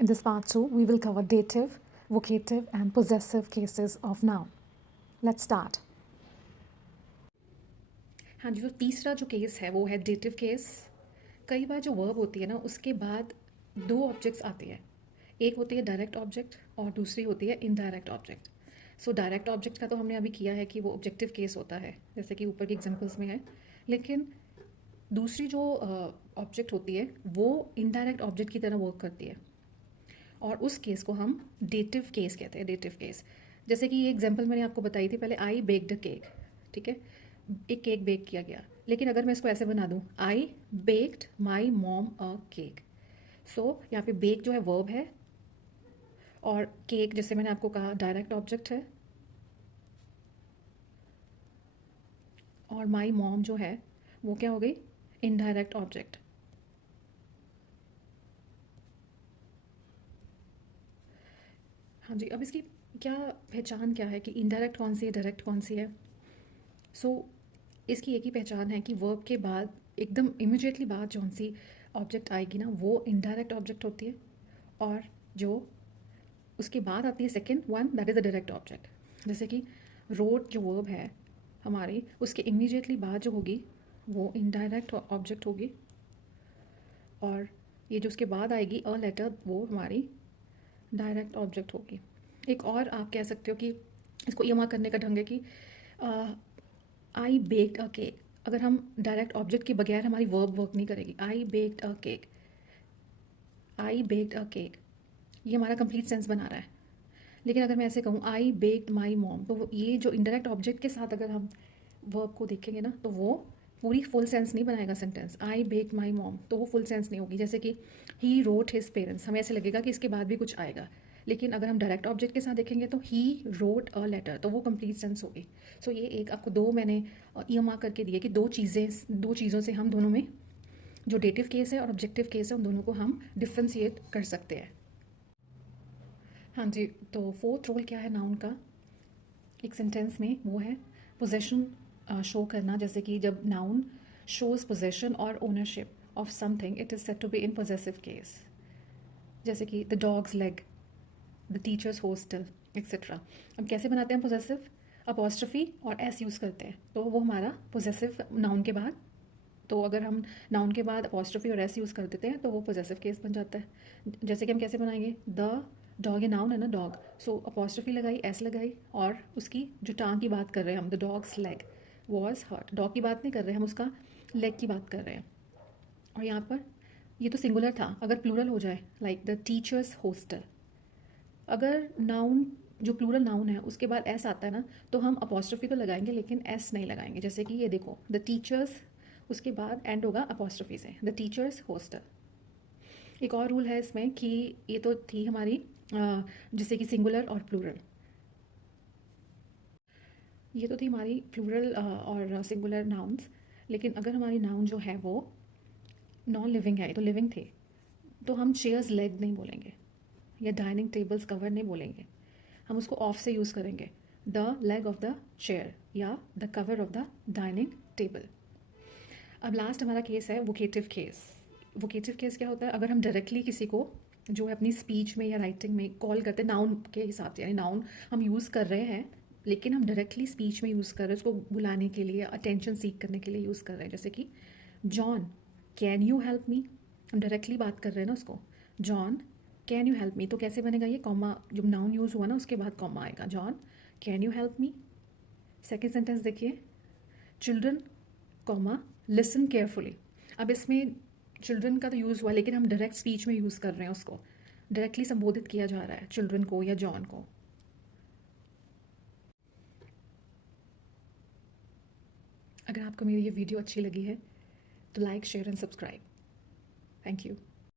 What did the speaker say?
In this part 2, we will cover dative, vocative and possessive cases of noun. Let's start. हाँ जी, तो तीसरा जो case है वो है डेटिव केस. कई बार जो वर्ब होती है ना उसके बाद दो ऑब्जेक्ट्स आती है. एक होती है डायरेक्ट ऑब्जेक्ट और दूसरी होती है indirect object. So direct object का तो हमने अभी किया है कि वो ऑब्जेक्टिव केस होता है, जैसे कि ऊपर के एग्जांपल्स में है. लेकिन दूसरी जो ऑब्जेक्ट होती है वो इनडायरेक्ट ऑब्जेक्ट की तरह वर्क करती है और उस केस को हम डेटिव केस कहते हैं. डेटिव केस, जैसे कि ये एग्जांपल मैंने आपको बताई थी पहले, आई बेक्ड अ केक. ठीक है, एक केक बेक किया गया. लेकिन अगर मैं इसको ऐसे बना दूँ, I baked my mom a cake. So यहाँ पे बेक जो है वर्ब है और केक, जैसे मैंने आपको कहा, डायरेक्ट ऑब्जेक्ट है और माई मॉम जो है वो क्या हो गई, इनडायरेक्ट ऑब्जेक्ट. हाँ जी, अब इसकी क्या पहचान क्या है कि इनडायरेक्ट कौन सी है, डायरेक्ट कौन सी है. सो इसकी एक ही पहचान है कि वर्ब के बाद एकदम इमिजिएटली बाद जौन सी ऑब्जेक्ट आएगी ना वो इनडायरेक्ट ऑब्जेक्ट होती है और जो उसके बाद आती है second one, that is the direct object. जैसे कि रोड जो वर्ब है हमारी, उसके इमीडिएटली बाद जो होगी वो इनडायरेक्ट ऑब्जेक्ट होगी और ये जो उसके बाद आएगी अ लेटर वो हमारी डायरेक्ट ऑब्जेक्ट होगी. एक और आप कह सकते हो कि इसको ईमा करने का ढंग है कि आई बेक्ड अ केक. अगर हम डायरेक्ट ऑब्जेक्ट के बगैर हमारी वर्ब वर्क नहीं करेगी. I baked a cake, I baked a cake, ये हमारा कंप्लीट सेंस बना रहा है. लेकिन अगर मैं ऐसे कहूँ आई बेक्ड माई मॉम, तो ये जो इनडायरेक्ट ऑब्जेक्ट के साथ अगर हम वर्ब को देखेंगे ना तो वो पूरी फुल सेंस नहीं बनाएगा sentence. I baked my mom तो वो फुल सेंस नहीं होगी. जैसे कि ही रोट हिज पेरेंट्स, हमें ऐसे लगेगा कि इसके बाद भी कुछ आएगा. लेकिन अगर हम डायरेक्ट ऑब्जेक्ट के साथ देखेंगे तो ही रोट अ लेटर, तो वो कंप्लीट सेंस होगी. सो ये एक आपको दो मैंने ईएमआर करके दिए कि दो चीज़ों से हम दोनों में जो डेटिव केस है और ऑब्जेक्टिव केस है उन दोनों को हम डिफ्रेंशिएट कर सकते हैं. हाँ जी, तो फोर्थ रोल क्या है नाउन का एक सेंटेंस में, वो है पोजेशन शो करना. जैसे कि जब नाउन शोज पोजेशन और ownership of something it is said to be in possessive case. जैसे कि the dog's leg, the teacher's hostel etcetera. अब कैसे बनाते हैं पोजेसिव, अपॉस्ट्रफी और एस यूज़ करते हैं तो वो हमारा पोजेसिव नाउन के बाद. तो अगर हम नाउन के बाद अपॉस्ट्रफी और एस यूज़ कर देते हैं तो वो पोजेसिव केस बन जाता है. जैसे कि हम कैसे बनाएंगे, द डॉग, ये नाउन है ना डॉग, सो अपॉस्ट्रफी लगाई, एस लगाई और उसकी जो टांग की बात कर रहे हैं हम, the dog's leg was hurt. Dog की बात नहीं कर रहे हम, उसका लेग की बात कर रहे हैं. और यहाँ पर ये तो सिंगुलर था, अगर प्लूरल हो जाए लाइक द टीचर्स हॉस्टल, अगर नाउन जो प्लूरल नाउन है उसके बाद एस आता है ना तो हम अपॉस्ट्रफी तो लगाएंगे लेकिन एस नहीं लगाएंगे. जैसे कि ये देखो, द टीचर्स, उसके बाद एंड होगा अपॉस्ट्रफी से, द टीचर्स हॉस्टल. एक और रूल है इसमें कि ये तो थी हमारी जैसे कि सिंगुलर और प्लूरल, ये तो थी हमारी प्लूरल और सिंगुलर नाउन्स. लेकिन अगर हमारी नाउन जो है वो नॉन लिविंग है, तो लिविंग थे, तो हम चेयर्स लेग नहीं बोलेंगे या डाइनिंग टेबल्स कवर नहीं बोलेंगे. हम उसको ऑफ से यूज़ करेंगे, the leg of the chair या the cover of the dining table. अब लास्ट हमारा केस है वोकेटिव केस. वोकेटिव केस क्या होता है, अगर हम डायरेक्टली किसी को जो है अपनी स्पीच में या राइटिंग में कॉल करते हैं नाउन के हिसाब से, यानी नाउन हम यूज़ कर रहे हैं लेकिन हम डायरेक्टली स्पीच में यूज़ कर रहे हैं, उसको बुलाने के लिए, अटेंशन सीख करने के लिए यूज़ कर रहे हैं. जैसे कि John can you help me, हम डायरेक्टली बात कर रहे हैं ना उसको, John can you help me. तो कैसे बनेगा ये, कॉमा, जब नाउन यूज़ हुआ ना उसके बाद कॉमा आएगा, John can you help me. Second sentence देखिए, चिल्ड्रन कॉमा लिसन केयरफुली. अब इसमें चिल्ड्रन का तो यूज़ हुआ लेकिन हम डायरेक्ट स्पीच में यूज़ कर रहे हैं, उसको डायरेक्टली संबोधित किया जा रहा है चिल्ड्रन को या जॉन को. अगर आपको मेरी ये वीडियो अच्छी लगी है तो like, share and subscribe. Thank you.